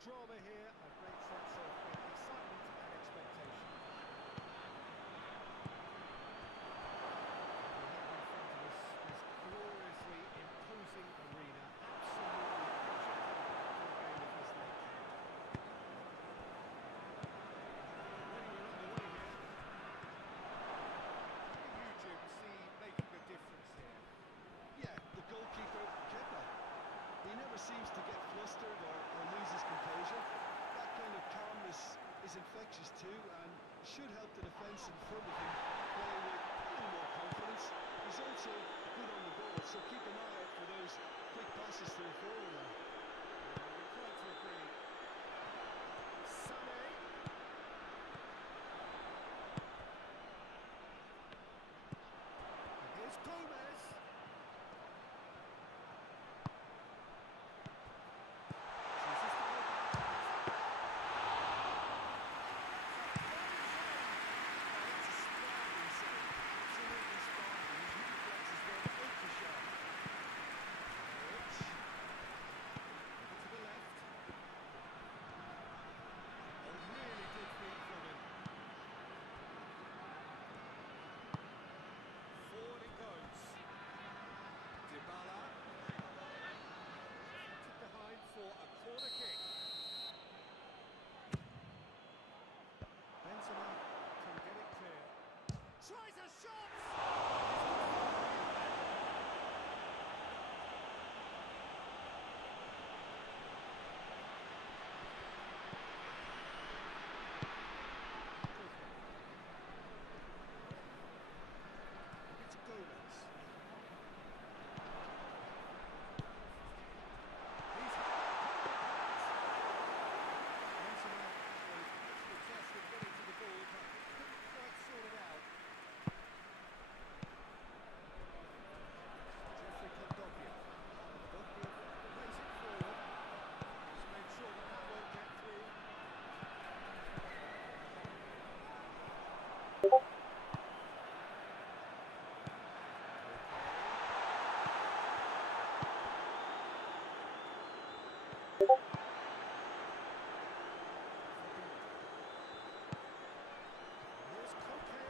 drama here, a great sense of excitement and expectation. We have in front of us this gloriously imposing arena, absolutely picture-perfect for a game of this nature. Already we're underway here. What do you, Jim, see making a difference here? Yeah, the goalkeeper, Kepa. He never seems to get flustered or lose his composure. That kind of calmness is infectious too and should help the defence in front of him play with a little more confidence. He's also good on the ball, so keep an eye out for those quick passes to the forward line. I'm inclined to agree. Sané. And here's Gomez. Chooses to go back. That's a sparkling save. Absolutely sparkling. His reflexes were ultra sharp. Rich. Over to the left. A really good feed from him. Forward it goes. Dybala. Tucked behind for a corner kick. Benzema can get it clear. Tries a shot! It's Gomez. He's had that Benzema showed excellent test of getting to the ball, but couldn't quite sort it out. Jeffrey Kondogbia. Kondogbia plays it forward. Just make sure that that won't get through. Here's Koke.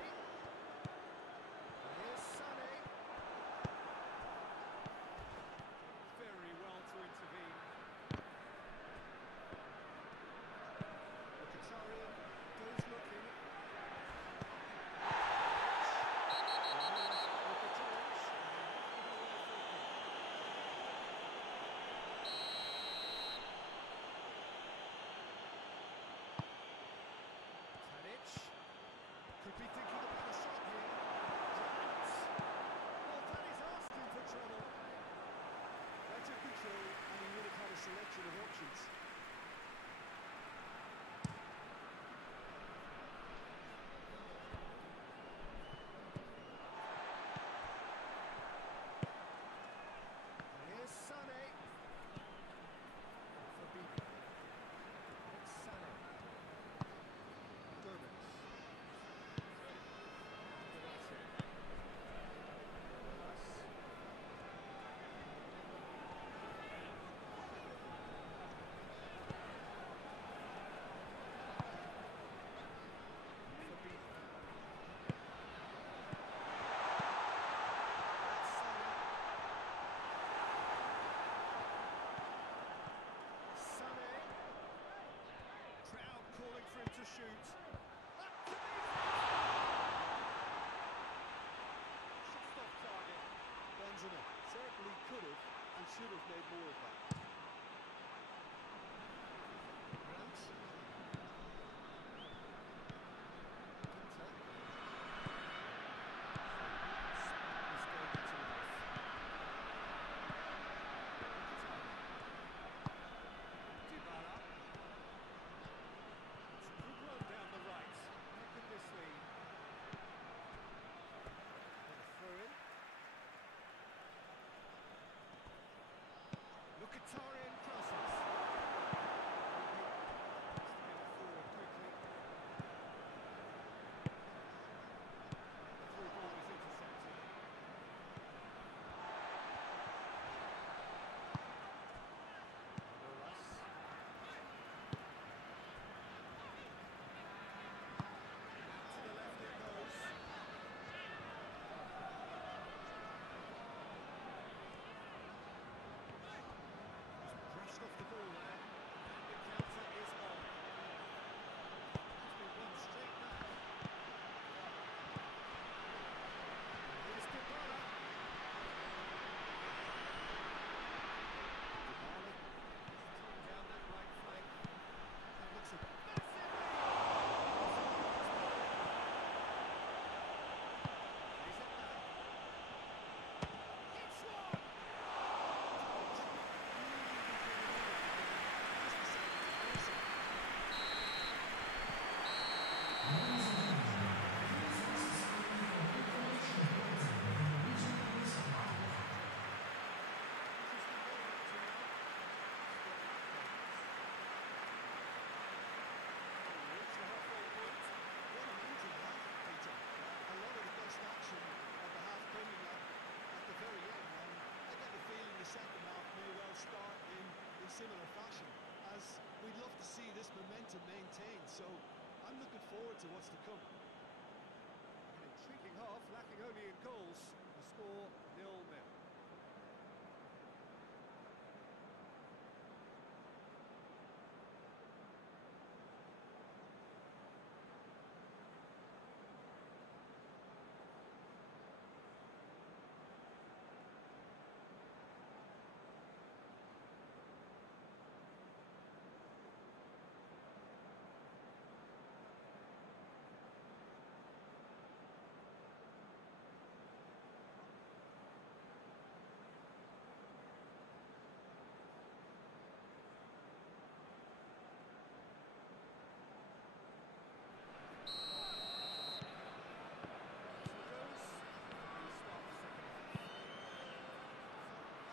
Here's Sané. Very well to intervene. Mkhitaryan goes looking. With the touch. Given away a free kick. Tadic could be thinking about a shot here. Grant. Well, that is asking for trouble. Better control and he would have had a selection of options. Here's Sané. Fabinho. It's Sané. Gomez. Konaté. Rojas. Fabinho. That's Sané. Sané. Crowd calling for him to shoot. Up to me. Shot off target. Benzema certainly could have and should have made more of that. Grant. Ginter. Spat this game into life. Mkhitaryan. Dybala. It's a good run down the right. How could this lead? And a throw in. Mkhitaryan. So I'm looking forward to what's to come. An intriguing half, lacking only in goals. The score 0-0.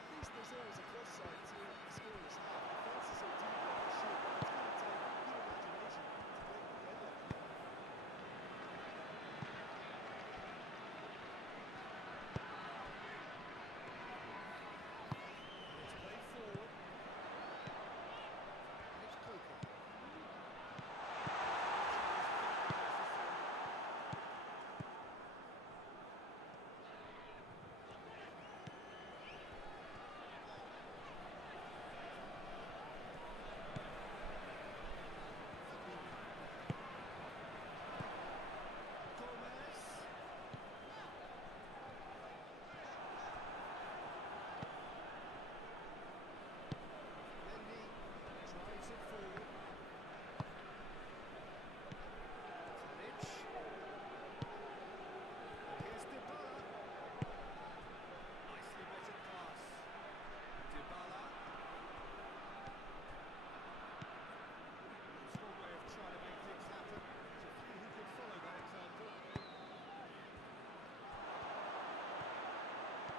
At least there's always a plus side to a scoreless half. Defences are deep like they should, but it's going to take good imagination to break the deadlock. It's played forward. It's Coker. Gomez. Mendy drives it forward. Tadic. And here's Dybala. Nicely measured pass. Dybala. It's one way of trying to make things happen. There's a few who could follow that example.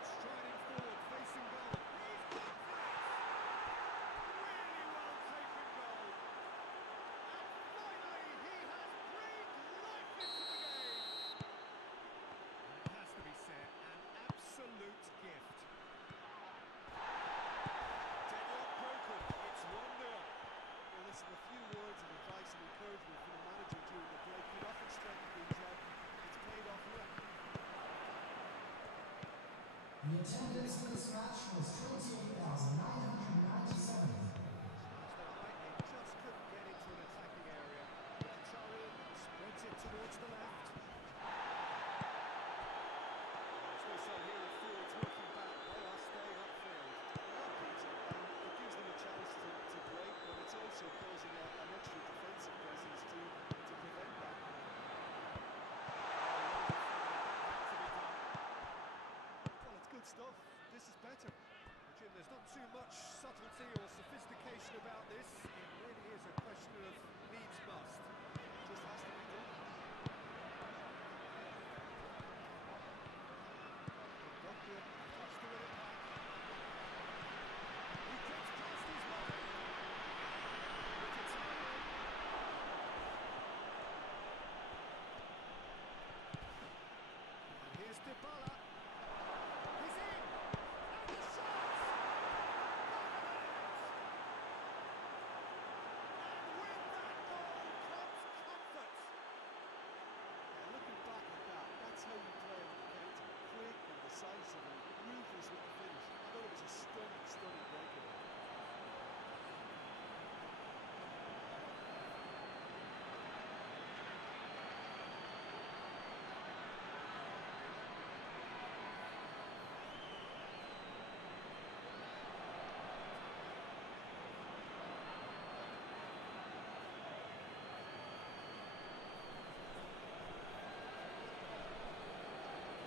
Striding forward, facing goal. He's gone for it! Really well taken goal. And finally, he has breathed life into the game. It has to be said, an absolute gift. Deadlock broken. It's 1-0. Well, listen, a few words of advice and encouragement from the manager during the break could often straighten things out. It's paid off here. The attendance for this match was 28,997. Charged them high, they just couldn't get into an attacking area. Mkhitaryan spreads it towards the left. As we saw here with forwards working back, they are staying upfield. Well, Peter, it gives them a chance to break, but it's also causing an extra defensive presence to prevent that. Well, it's good stuff. This is better. Jim, there's not too much subtlety or sophistication about this. It really is a question of needs must. Just has to be done. Kondogbia tries to win it back. He gets past his man. Mkhitaryan. And here's Dybala. He's in! And the shot! And with that goal comes comfort. Yeah, looking back at that, that's how you play on the counter. Quick and decisive and ruthless with the finish. I thought it was a stunning breakaway.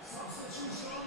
Substitution.